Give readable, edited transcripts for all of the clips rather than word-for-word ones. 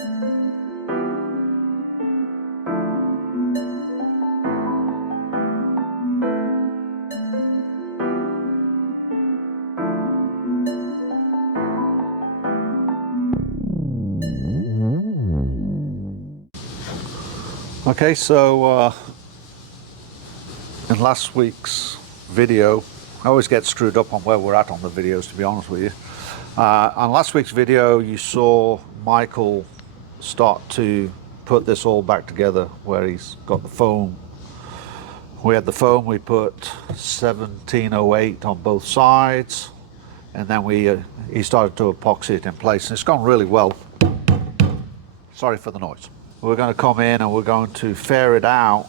Okay, so in last week's video, I always get screwed up on where we're at on the videos, to be honest with you. On last week's video, you saw Michael start to put this all back together, where he's got the foam. We had the foam, we put 1708 on both sides, and then he started to epoxy it in place, and it's gone really well. Sorry for the noise. We're going to come in and we're going to fair it out.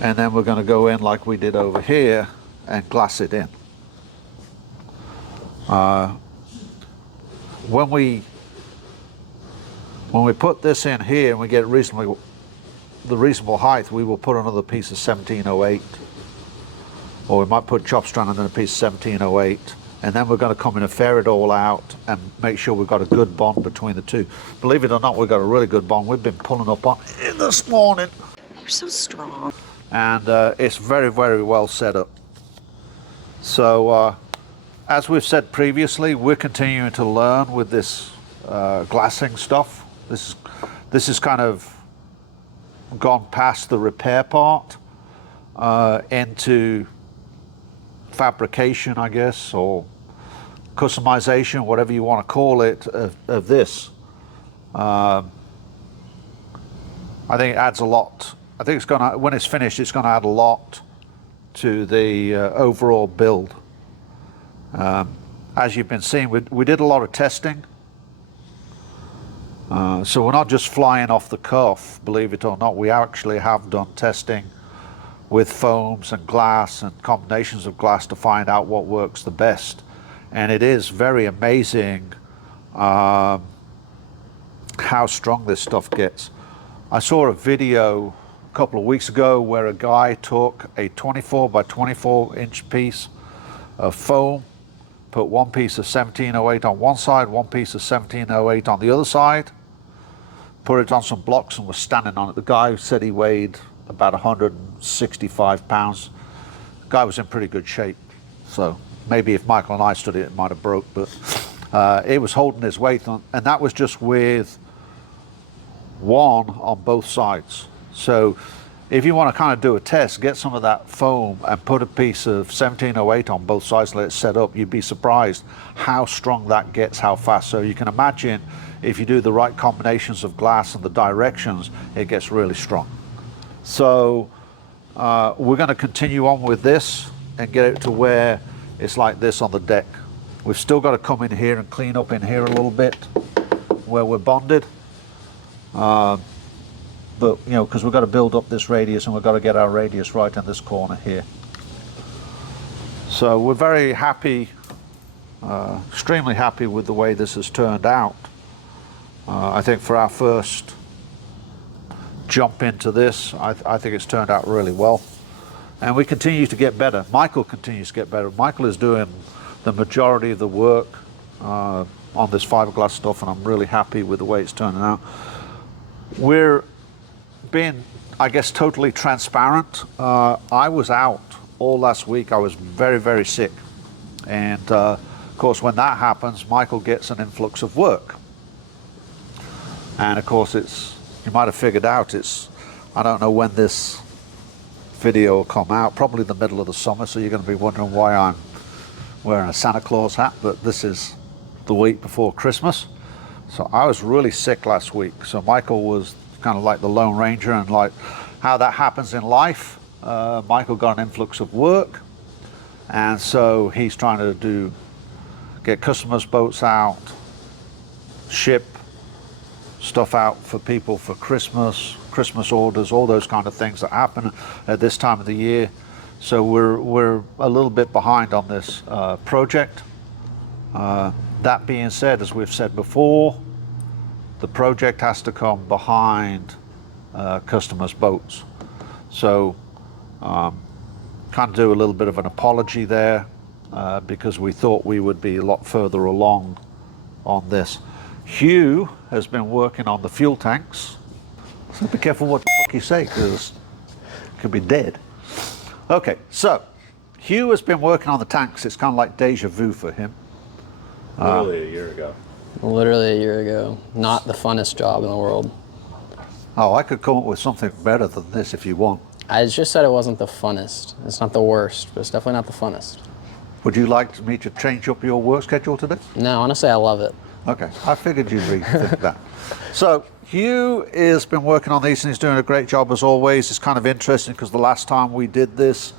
And then we're going to go in like we did over here and glass it in. When we put this in here and we get the reasonable height, we will put another piece of 1708, or we might put chop strand and then a piece of 1708, and then we're going to come in and fair it all out and make sure we've got a good bond between the two. Believe it or not, we've got a really good bond. We've been pulling up on it this morning. You're so strong. And it's very, very well set up. So as we've said previously, we're continuing to learn with this glassing stuff. This is kind of gone past the repair part into fabrication, I guess, or customization, whatever you want to call it, of this. I think it adds a lot. I think it's gonna, when it's finished, it's gonna add a lot to the overall build. As you've been seeing, we did a lot of testing. So we're not just flying off the cuff, believe it or not. We actually have done testing with foams and glass and combinations of glass to find out what works the best. And it is very amazing how strong this stuff gets. I saw a video a couple of weeks ago where a guy took a 24 by 24 inch piece of foam, put one piece of 1708 on one side, one piece of 1708 on the other side, put it on some blocks and was standing on it. The guy said he weighed about 165 pounds. The guy was in pretty good shape. So maybe if Michael and I stood it, it might have broke, but it was holding his weight on, and that was just with one on both sides. So if you want to kind of do a test, get some of that foam and put a piece of 1708 on both sides, let it set up. You'd be surprised how strong that gets, how fast. So you can imagine if you do the right combinations of glass and the directions, it gets really strong. So we're going to continue on with this and get it to where it's like this on the deck. We've still got to come in here and clean up in here a little bit where we're bonded. But, you know, because we've got to build up this radius and we've got to get our radius right in this corner here. So we're very happy, extremely happy with the way this has turned out. I think for our first jump into this, I think it's turned out really well. And we continue to get better. Michael continues to get better. Michael is doing the majority of the work on this fiberglass stuff, and I'm really happy with the way it's turning out. We're being, I guess, totally transparent. I was out all last week. I was very, very sick. And of course, when that happens, Michael gets an influx of work. And of course, you might have figured out, I don't know when this video will come out, probably the middle of the summer, so you're going to be wondering why I'm wearing a Santa Claus hat, but this is the week before Christmas. So I was really sick last week. So Michael was kind of like the Lone Ranger, and like how that happens in life. Michael got an influx of work, and so he's trying to get customers' boats out, ship stuff out for people for Christmas orders, all those kind of things that happen at this time of the year. So we're a little bit behind on this project. That being said, as we've said before, the project has to come behind customers' boats. So kind of do a little bit of an apology there. because we thought we would be a lot further along on this. Hugh has been working on the fuel tanks. So be careful what the fuck you say, because it could be dead. Okay, so Hugh has been working on the tanks. It's kind of like deja vu for him. Literally a year ago. Literally a year ago. Not the funnest job in the world. Oh, I could come up with something better than this if you want. I just said it wasn't the funnest. It's not the worst, but it's definitely not the funnest. Would you like me to change up your work schedule today? No, honestly, I love it. Okay, I figured you'd rethink that. So Hugh has been working on these and he's doing a great job as always. It's kind of interesting because the last time we did this,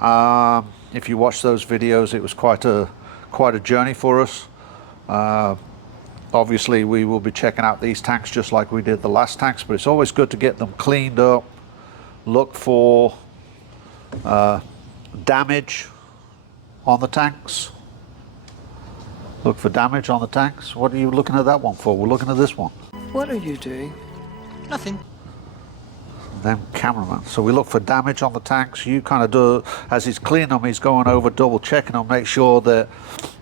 if you watch those videos, it was quite a journey for us. Obviously, we will be checking out these tanks just like we did the last tanks, but it's always good to get them cleaned up, look for damage on the tanks. Look for damage on the tanks. What are you looking at that one for? We're looking at this one. What are you doing? Nothing. Them cameraman. So we look for damage on the tanks. You kind of do, as he's cleaning them, he's going over, double checking them, make sure that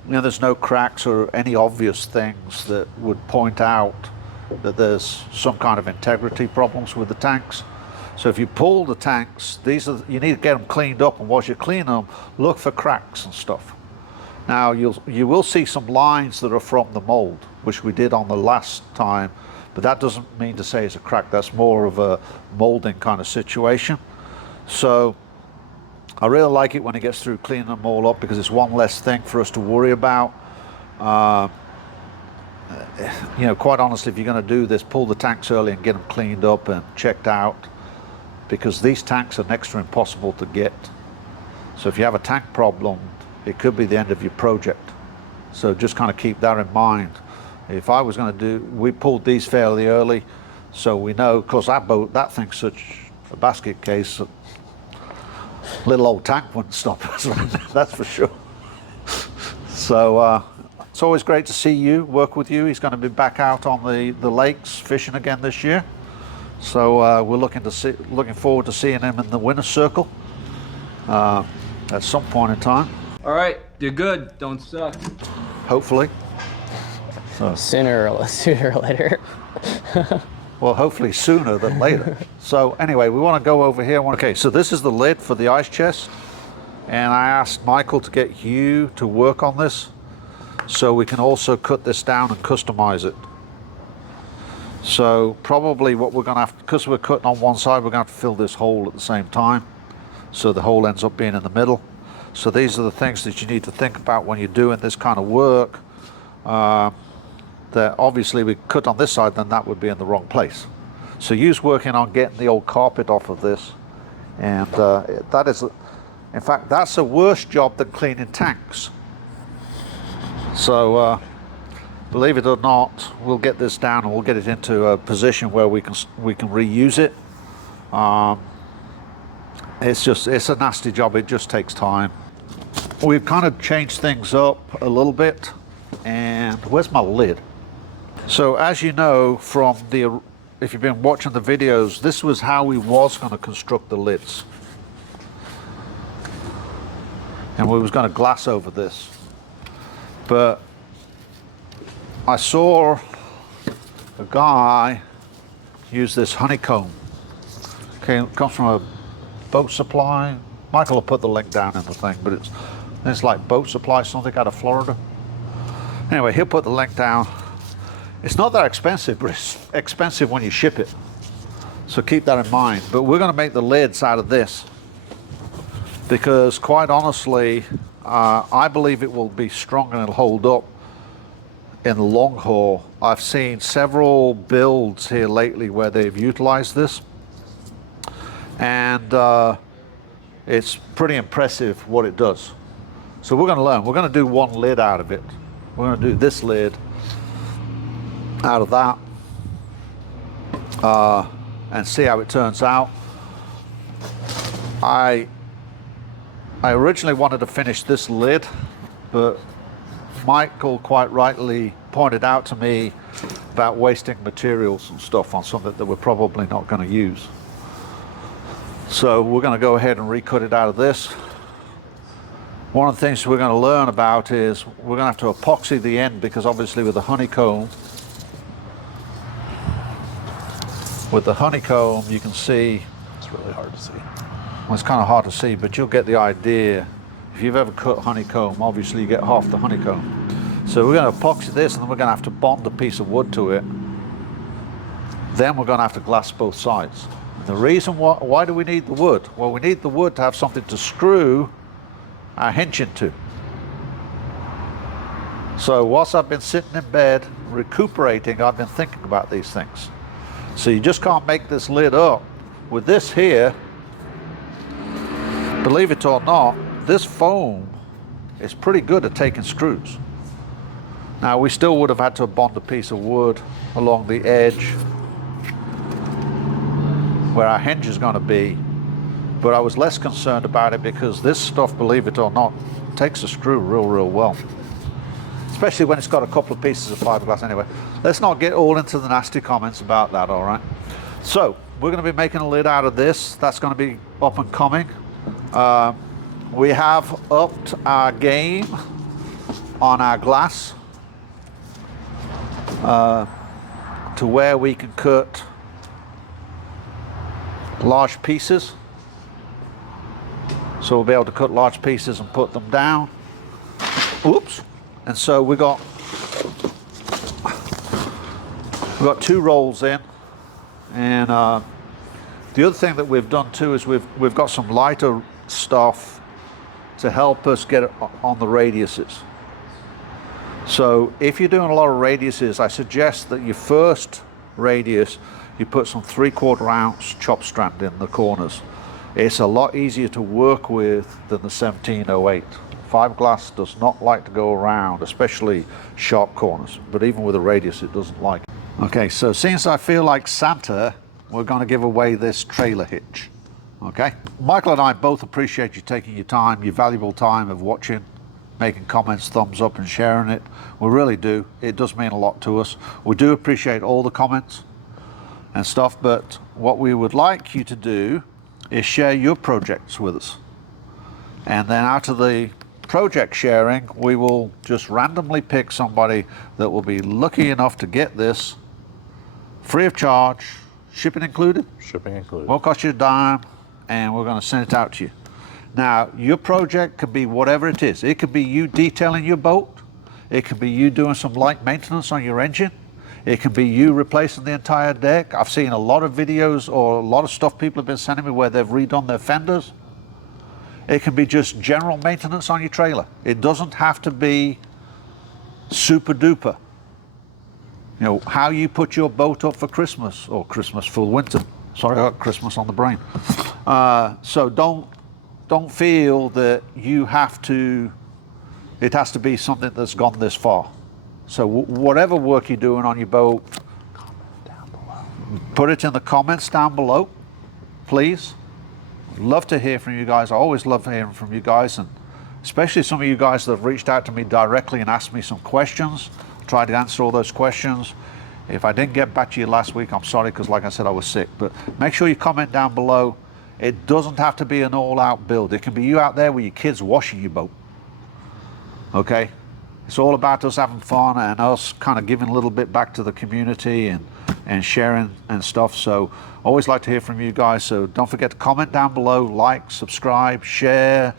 there's no cracks or any obvious things that would point out that there's some kind of integrity problems with the tanks. So if you pull the tanks, you need to get them cleaned up, and whilst you're cleaning them, look for cracks and stuff. Now you will see some lines that are from the mold, which we did on the last time, but that doesn't mean to say it's a crack. That's more of a molding kind of situation. So I really like it when it gets through cleaning them all up, because it's one less thing for us to worry about. Quite honestly, if you're going to do this, pull the tanks early and get them cleaned up and checked out, because these tanks are next to impossible to get. So if you have a tank problem, it could be the end of your project. So just kind of keep that in mind. If I was going to we pulled these fairly early, so we know, because that boat, that thing's such a basket case, little old tank wouldn't stop us, that's for sure. So it's always great to see you, work with you. He's going to be back out on the lakes fishing again this year. So we're looking forward to seeing him in the winner's circle at some point in time. All right, you're good. Don't suck. Hopefully. So, Sooner or later. well, hopefully sooner than later. So anyway, we want to go over here. Okay, so this is the lid for the ice chest. And I asked Michael to get Hugh to work on this, so we can also cut this down and customize it. So probably what we're going to have, because we're cutting on one side, we're going to have to fill this hole at the same time. So the hole ends up being in the middle. So these are the things that you need to think about when you're doing this kind of work. That obviously we cut on this side, then that would be in the wrong place. So Hugh's working on getting the old carpet off of this. And that is, in fact, that's a worse job than cleaning tanks. So believe it or not, we'll get this down and we'll get it into a position where we can reuse it. It's a nasty job. It just takes time. We've kind of changed things up a little bit. And where's my lid? So as you know from if you've been watching the videos, this was how we was going to construct the lids. And we was going to glass over this. But I saw a guy use this honeycomb. Okay, it comes from a boat supply. Michael will put the link down in the thing, but it's like boat supply, something out of Florida. Anyway, he'll put the link down. It's not that expensive, but it's expensive when you ship it. So keep that in mind. But we're going to make the lids out of this, because quite honestly, I believe it will be strong and it'll hold up in the long haul. I've seen several builds here lately where they've utilized this, and it's pretty impressive what it does. So we're going to learn. We're going to do one lid out of it. We're going to do this lid out of that and see how it turns out. I originally wanted to finish this lid, but Michael quite rightly pointed out to me about wasting materials and stuff on something that we're probably not going to use. So we're going to go ahead and recut it out of this. One of the things we're going to learn about is we're going to have to epoxy the end, because obviously with the honeycomb you can see It's really hard to see. well, it's kind of hard to see, but you'll get the idea. If you've ever cut honeycomb, obviously you get half the honeycomb. So we're going to epoxy this, and then we're going to have to bond a piece of wood to it. Then we're going to have to glass both sides. And the reason why do we need the wood? Well, we need the wood to have something to screw our hinge into. So whilst I've been sitting in bed recuperating, I've been thinking about these things. So you just can't make this lid up. With this here, believe it or not, this foam is pretty good at taking screws. Now we still would have had to bond a piece of wood along the edge where our hinge is going to be, but I was less concerned about it because this stuff, believe it or not, takes a screw real well. Especially when it's got a couple of pieces of fiberglass. Anyway, let's not get all into the nasty comments about that, all right? So we're going to be making a lid out of this. That's going to be up and coming. We have upped our game on our glass to where we can cut large pieces. So we'll be able to cut large pieces and put them down. Oops. And so we got 2 rolls in, and the other thing that we've done too is we've got some lighter stuff to help us get it on the radiuses. So if you're doing a lot of radiuses, I suggest that your first radius you put some 3/4 ounce chop strand in the corners. It's a lot easier to work with than the 1708. Fiberglass does not like to go around, especially sharp corners, but even with a radius it doesn't like it. Okay, so since I feel like Santa, we're going to give away this trailer hitch. Okay, Michael and I both appreciate you taking your time, your valuable time of watching, making comments, thumbs up and sharing it. We really do. It does mean a lot to us. We do appreciate all the comments and stuff, but what we would like you to do is share your projects with us. And then out of the project sharing, we will just randomly pick somebody that will be lucky enough to get this free of charge, shipping included. Shipping included. Won't cost you a dime, and we're going to send it out to you. Now, your project could be whatever it is. It could be you detailing your boat. It could be you doing some light maintenance on your engine. It can be you replacing the entire deck. I've seen a lot of videos or a lot of stuff people have been sending me where they've redone their fenders. It can be just general maintenance on your trailer. It doesn't have to be super duper. You know, how you put your boat up for Christmas, or Christmas for winter. Sorry, I got Christmas on the brain. So don't feel that you have to, it has to be something that's gone this far. So whatever work you're doing on your boat, put it in the comments down below, please. Love to hear from you guys. I always love hearing from you guys, and especially some of you guys that have reached out to me directly and asked me some questions. Tried to answer all those questions. If I didn't get back to you last week, I'm sorry, because like I said, I was sick. But make sure you comment down below. It doesn't have to be an all-out build. It can be you out there with your kids washing your boat. Okay? It's all about us having fun and us kind of giving a little bit back to the community and sharing and stuff. So always like to hear from you guys. So don't forget to comment down below, like, subscribe, share,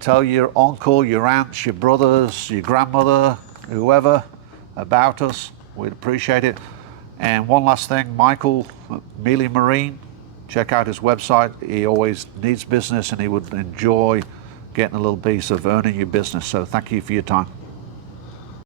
tell your uncle, your aunts, your brothers, your grandmother, whoever about us. We'd appreciate it. And one last thing, Michael Mealy Marine, check out his website. He always needs business and he would enjoy getting a little piece of earning your business. So thank you for your time.